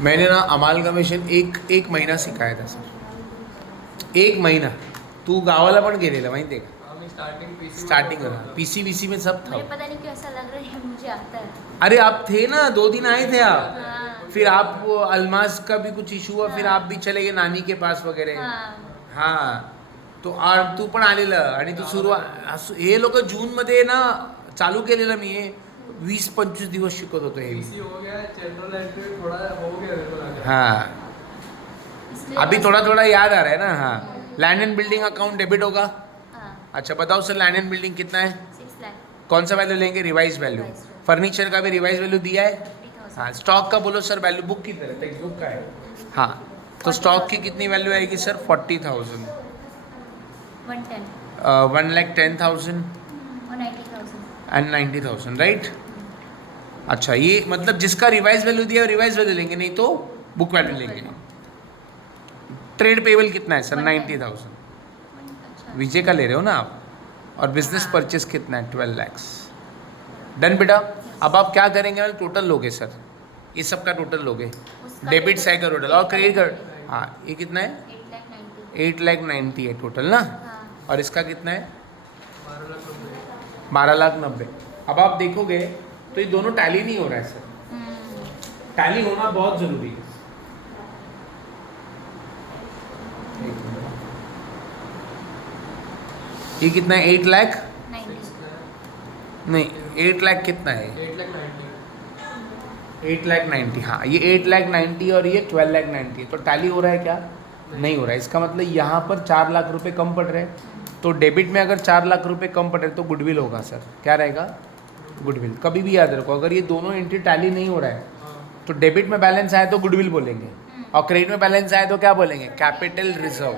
मैंने ना अमालगमेशन एक महिना सिखाया था सर. एक महिना. तू गावाला पण गेलेला माहिती आहे का? स्टार्टिंग पीसी बीसी में सब था. मुझे पता नहीं क्यों ऐसा लग रहा है मुझे आता है. अरे आप थे ना, 2 दिन आए थे आप. हाँ. फिर आप वो अल्मास का भी कुछ इशू हुआ, फिर हाँ. आप भी चले गए नानी के पास वगैरह. हाँ. हां. तो तू पण आलेलं आणि तू सुरुवात हे लोक जून मध्ये ना चालू केलेलं मी हे 20-25 दिवस शिकत होतो हे. हो गया जनरल एंट्री थोड़ा हो गया मेरे को लगा. हाँ इसलिए अभी बस- थोड़ा थोड़ा याद आ रहा है ना. हाँ. Land and building account debit होगा. हाँ. अच्छा बताओ सर, लैंड एंड बिल्डिंग कितना है? 6 लाख. कौन सा वैल्यू लेंगे? Revise value. Revised value. Furniture का भी रिवाइज वैल्यू दिया है. 50,000. हाँ. स्टॉक का बोलो सर वैल्यू. बुक की तरह टेक्स्ट बुक का है. हाँ. तो स्टॉक की कितनी वैल्यू आएगी सर? 40,000. 110 1,10,000 और 90,000. And 90,000 right. अच्छा ये मतलब जिसका रिवाइज वैल्यू दिया है रिवाइज वैल्यू लेंगे, नहीं तो बुक वैल्यू लेंगे. ट्रेड पेबल कितना है सर? 90,000. अच्छा. विजय का ले रहे हो ना आप. और बिजनेस परचेस कितना है? 12 lakhs. डन बेटा. अब आप क्या करेंगे? टोटल लोगे सर, ये सब का टोटल लोगे. उसका डेबिट total साइड का टोटल और क्रेडिट कार्ड. हाँ ये कितना है? 8,90,000. 8,90,000 है टोटल ना. हाँ. और इसका कितना है? 12,90,000. 12,90,000. अब आप देखोगे तो ये दोनों टैली नहीं हो रहा है सर. टैली होना बहुत जरूरी है. ये कितना है? 8 लाख 90. नहीं, 8 लाख कितना है? 8,90,000. 8,90,000. हाँ ये 8,90,000 और ये 12,90,000. तो टैली हो रहा है क्या? नहीं हो रहा है. इसका मतलब यहाँ पर 4 लाख रुपए कम पड़ रहे हैं. तो डेबिट में अगर 4 लाख रुपए कम पड़ रहे तो गुडविल होगा सर. क्या रहेगा? गुडविल. कभी भी याद रखो, अगर ये दोनों एंट्री टैली नहीं हो रहा है तो डेबिट में बैलेंस आए तो गुडविल बोलेंगे, और क्रेडिट में बैलेंस आए तो क्या बोलेंगे? Capital reserve.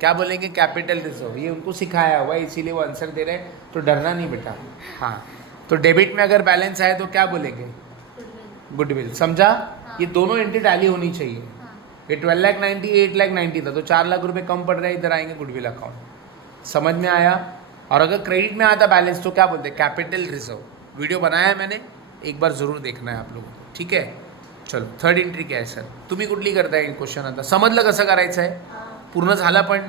क्या बोलेंगे? Capital reserve. ये उनको सिखाया हुआ है इसीलिए वो आंसर दे रहे हैं, तो डरना नहीं बेटा. हाँ. तो डेबिट में अगर बैलेंस आए तो क्या बोलेंगे? गुडविल. समझा? ये दोनों एंट्री टैली होनी चाहिए. ये 12,90,000 8,90,000 था तो 4 लाख रुपए कम पड़ रहे हैं, इधर आएंगे गुडविल अकाउंट. समझ में आया? और अगर क्रेडिट में आता बैलेंस तो क्या बोलते हैं? Capital reserve. वीडियो बनाया है मैंने, एक बार जरूर देखना है आप लोगों को. ठीक है. चलो थर्ड एंट्री काय सर? तुम्ही कुठली करताय क्वेश्चन? आता समजलं कसं करायचं आहे? पूर्ण झाला पण?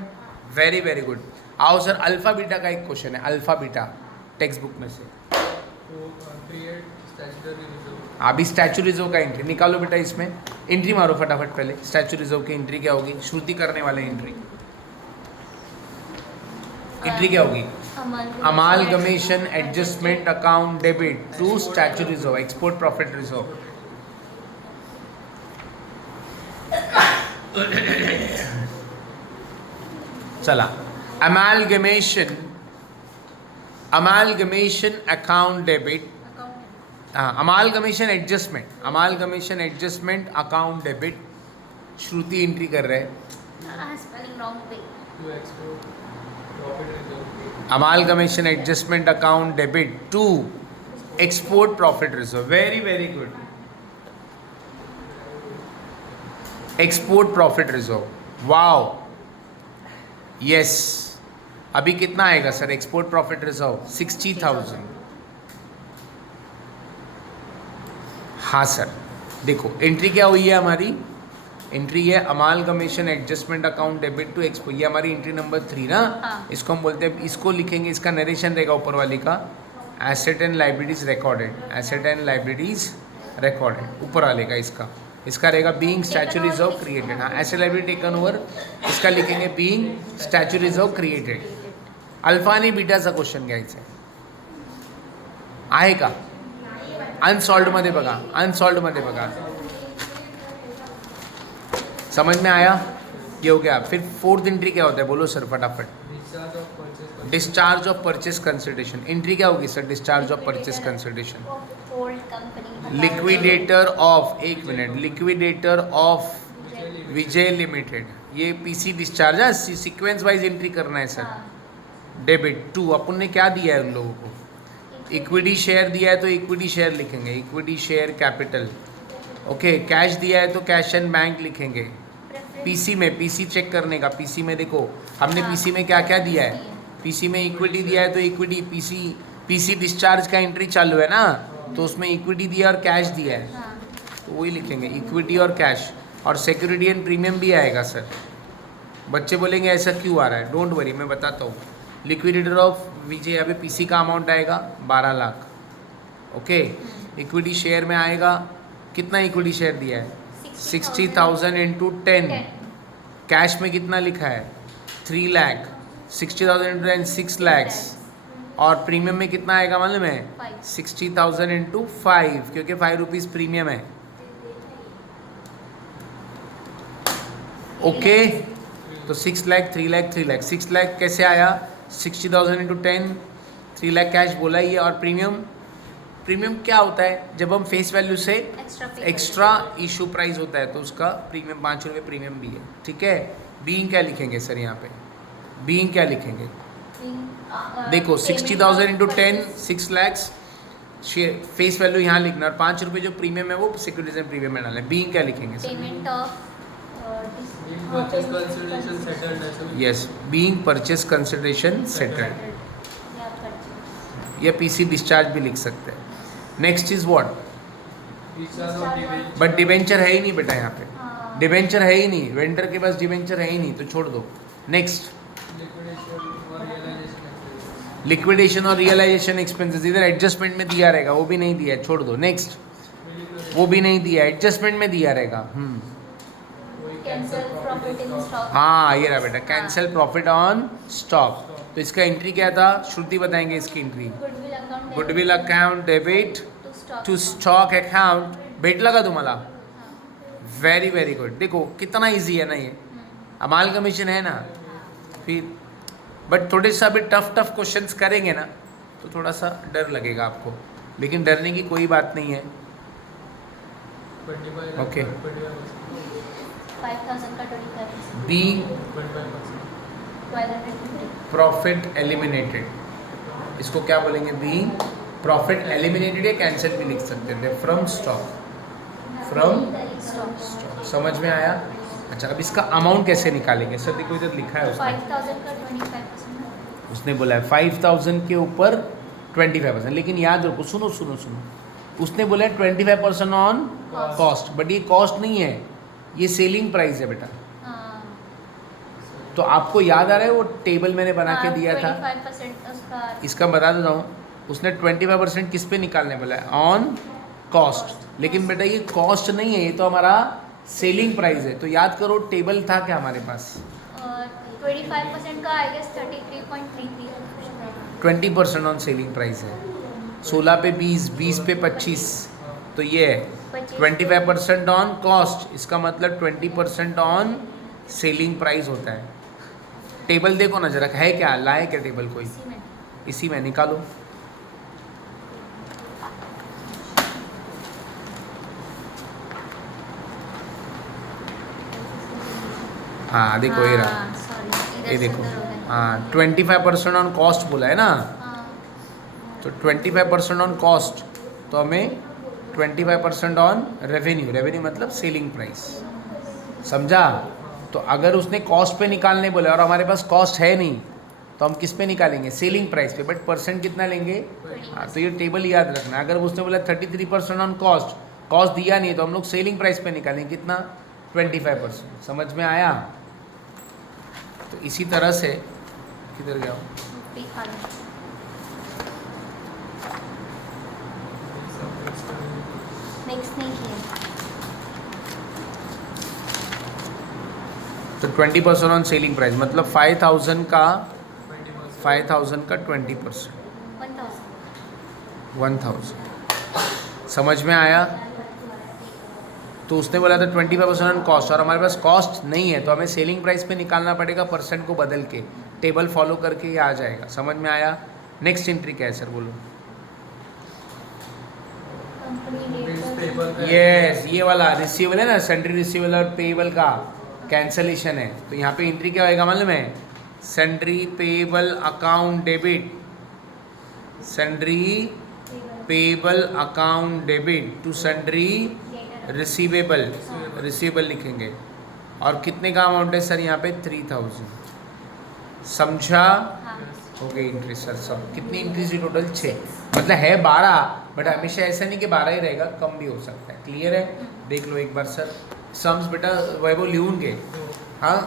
Very very good. आओ सर, अल्फा बीटा का एक क्वेश्चन है. अल्फा बीटा टेक्स्ट बुक में से. तो क्रिएट स्टैट्यूटरी रिजर्व. अभी स्टैच्यू रिजर्व का एंट्री निकालो बेटा. इसमें एंट्री मारो फटाफट. पहले स्टैच्यू रिजर्व की एंट्री क्या होगी? श्रुति करने वाले एंट्री. एंट्री क्या होगी? Amalgamation adjustment account debit to statue reserve export profit reserve. चला. Amalgamation account debit. Amalgamation adjustment account debit. Shruti entry कर रहे हैं. स्पेलिंग रॉन्ग पे. To export profit reserve. Amalgamation adjustment account debit to export profit reserve. Very very good. Export profit reserve. Wow. Yes. अभी कितना आएगा sir export profit reserve? 60,000. हाँ sir. देखो entry क्या हुई है हमारी? एंट्री है amalgamation adjustment account debit to export. ये हमारी एंट्री नंबर 3 ना. हाँ. इसको हम बोलते हैं, इसको लिखेंगे, इसका नरेशन रहेगा ऊपर वाली का. Asset and liabilities recorded. Asset and liabilities recorded ऊपर वाले का. इसका रहेगा बीइंग स्टैच्यू रिजर्व क्रिएटेड. हाँ. Asset liability taken over. इसका लिखेंगे being statue reserve created. Alpha आणि बीटाचा क्वेश्चन घ्यायचा आहे का? अनसॉल्वमध्ये बघा. अनसॉल्वमध्ये बघा. समझ में आया? ये हो गया. फिर फोर्थ एंट्री क्या होता है? बोलो सर फटाफट. Discharge of purchase. Discharge of purchase consideration. Entry क्या होगी sir? Discharge of purchase consideration. Old company. Liquidator of, एक minute, liquidator of Vijay limited. ये पीसी डिस्चार्ज है. सीक्वेंस वाइज एंट्री करना है सर. Debit to. अपन ने क्या दिया है उन लोगों को? इक्विटी शेयर दिया है तो इक्विटी शेयर लिखेंगे. Equity share capital. Okay. Cash दिया है तो कैश एंड बैंक लिखेंगे. पीसी में, पीसी चेक करने का. पीसी में देखो हमने पीसी में क्या क्या दिया है. पीसी में इक्विटी दिया है तो इक्विटी. पीसी डिस्चार्ज का एंट्री चालू है ना, तो उसमें इक्विटी दिया और कैश दिया है. तो वही लिखेंगे इक्विटी और कैश, और सिक्योरिटी एंड प्रीमियम भी आएगा सर। बच्चे बोलेंगे ऐसा क्यों आ रहा है, डोंट वरी मैं बताता हूँ। लिक्विडेटर ऑफ विजय, अभी पीसी का अमाउंट आएगा 12 लाख, ओके। इक्विटी शेयर में आएगा, कितना इक्विटी शेयर दिया है 60,000 इंटू 10। कैश में कितना लिखा है 3 लाख, 60,000 इंटू 10 6 लैक्स, और प्रीमियम में कितना आएगा मालूम है 60,000 इंटू 5, क्योंकि 5 रुपीज़ प्रीमियम है, ओके। तो 6 लाख 3 लाख 3 लाख, 6 लाख कैसे आया 60,000 इंटू 10, 3 लाख कैश बोला ही है। और प्रीमियम क्या होता है, जब हम फेस वैल्यू से एक्स्ट्रा इशू प्राइस होता है तो उसका प्रीमियम 5 रुपये प्रीमियम भी है, ठीक है। बीइंग क्या लिखेंगे सर यहाँ पे, बीइंग क्या लिखेंगे, देखो 60,000 इंटू 10 6 लैक्स, फेस वैल्यू यहाँ लिखना, और 5 रुपये जो प्रीमियम है वो सिक्योरिटीज एंड प्रीमियम में डालना है। बीइंग क्या लिखेंगे sir, payment of Purchase consideration settled actually. Yes, being purchase consideration settled, या पीसी डिस्चार्ज भी लिख सकते हैं। Next is what, Discharge of debenture. But debenture है ही नहीं बेटा, यहाँ पे डिबेंचर है ही नहीं, वेंडर के पास डिबेंचर है ही नहीं, तो छोड़ दो। Next Liquidation or realization expenses. Liquidation और रियलाइजेशन एक्सपेंसेस, इधर एडजस्टमेंट में दिया रहेगा, वो भी नहीं दिया है, छोड़ दो। नेक्स्ट वो भी नहीं दिया, एडजस्टमेंट में दिया रहेगा। Cancel profit in stock. हाँ ये रहा बेटा, कैंसल प्रॉफिट ऑन स्टॉक। तो इसका एंट्री क्या था, श्रुति बताएंगे इसकी entry. Goodwill account goodwill account debit to to stock account, भेटला का तुम्हाला, वेरी वेरी गुड। देखो कितना इजी है ना ये, अमाल कमीशन है ना, फिर बट थोड़े सा भी टफ क्वेश्चंस करेंगे ना तो थोड़ा सा डर लगेगा आपको, लेकिन डरने की कोई बात नहीं है। 25 Okay. 5,000 का 25%, बी 25%. 1,250, प्रॉफिट एलिमिनेटेड, इसको क्या बोलेंगे, बी प्रॉफिट एलिमिनेटेड, या कैंसिल भी लिख सकते थे, फ्रॉम स्टॉक, फ्रॉम स्टॉक। समझ में आया। अच्छा अब इसका अमाउंट कैसे निकालेंगे सर, देखो इधर लिखा है उसने, 5,000 का 25%। उसने बोला है 5,000 के ऊपर 25%, लेकिन याद रखो, सुनो सुनो सुनो, उसने बोला है 25% ऑन कॉस्ट, बट ये कॉस्ट नहीं है, ये सेलिंग प्राइस है बेटा। तो आपको याद आ रहा है वो टेबल मैंने बना के दिया था, 25% उसका इसका बता देता हूँ, उसने 25% किस पे निकालने बोला है, ऑन कॉस्ट। लेकिन बेटा ये कॉस्ट नहीं है, ये तो हमारा सेलिंग प्राइस है। तो याद करो टेबल था क्या हमारे पास, 25% का आई गेस 33.33 है। 20% ऑन सेलिंग प्राइस है, 16 पे 20, 20 पे 25, तो ये है 25% ऑन कॉस्ट, इसका मतलब 20% ऑन सेलिंग प्राइस होता है। टेबल देखो ना जरा, है क्या, लाए क्या टेबल कोई, इसी में इसी में निकालो। हाँ देखो ये रहा, सॉरी ये देखो, हाँ 25% ऑन कॉस्ट बोला है ना, तो 25% ऑन कॉस्ट, तो हमें 25% ऑन रेवेन्यू, रेवेन्यू मतलब सेलिंग प्राइस, समझा। तो अगर उसने कॉस्ट पे निकालने बोला और हमारे पास कॉस्ट है नहीं, तो हम किस पे निकालेंगे, सेलिंग प्राइस पे, बट परसेंट कितना लेंगे, हाँ तो ये टेबल याद रखना। अगर उसने बोला 33% ऑन कॉस्ट, कॉस्ट दिया नहीं तो हम लोग सेलिंग प्राइस पे निकालेंगे कितना, 25%। समझ में आया। तो इसी तरह से, किधर गया हूँ, नेक्स्ट नहीं किया। तो 20% ऑन सेलिंग प्राइस मतलब 5,000 का 20%. 5,000 का 20%, 1,000। समझ में आया। तो उसने बोला था 25% ऑन कॉस्ट, और हमारे पास कॉस्ट नहीं है, तो हमें सेलिंग प्राइस पे निकालना पड़ेगा, परसेंट को बदल के, टेबल फॉलो करके ये आ जाएगा। समझ में आया। नेक्स्ट एंट्री क्या है सर, बोलो। Bills payable का यस, ये वाला रिसीवेबल है ना, सेंट्री रिसीवेबल और पेएबल का कैंसलेशन है, तो यहाँ पे एंट्री क्या होएगा मालूम है, sundry payable account debit, sundry payable account debit to sundry receivable, receivable लिखेंगे। और कितने का अमाउंट है सर यहाँ पे, 3,000। समझा। हो गई इंक्रीज सर सब कितनी इंक्रीज हुई टोटल 6 मतलब है 12 बट हमेशा ऐसा नहीं कि 12 ही रहेगा कम भी हो सकता है क्लियर है देख लो एक बार सर सम्स बेटा वैभव लिहून घे हाँ